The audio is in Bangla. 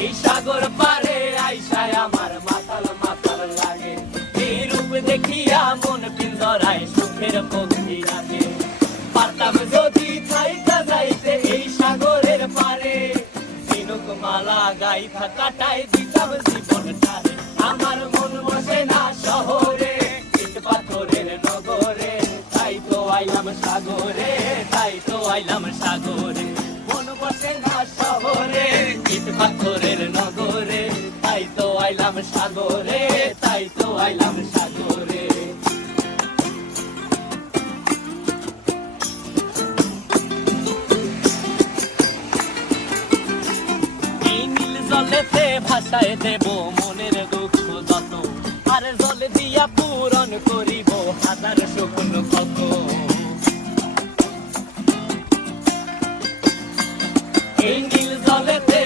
এই সাগর পারে আইসায় আমার মাতাল মাতাল লাগে, এই রূপ দেখিয়া মন পিঞ্জরায় সুখের পক্ষী লাগে। পারতাম যদি থাইকা যাইতে এই সাগরের পারে, ঝিনুক মালা গাইথা কাটাই দিতাম জীবনটারে। আমার মন বসে না শহরে, ইট পাথরের নগরে, তাই তো আইলাম সাগরে, তাই তো আইলাম সাগরে। মন বসে না শহরে, ইট পাথরের নগরে, তাই তো আইলাম সাগরে, তাই তো আইলাম সাগরে। এই নীল জলেতে ভাসায় দেব মনের দুঃখ যত, আর জলে দিয়া পূরণ করিব হাজার স্বপ্ন কত। এই নীল জলেতে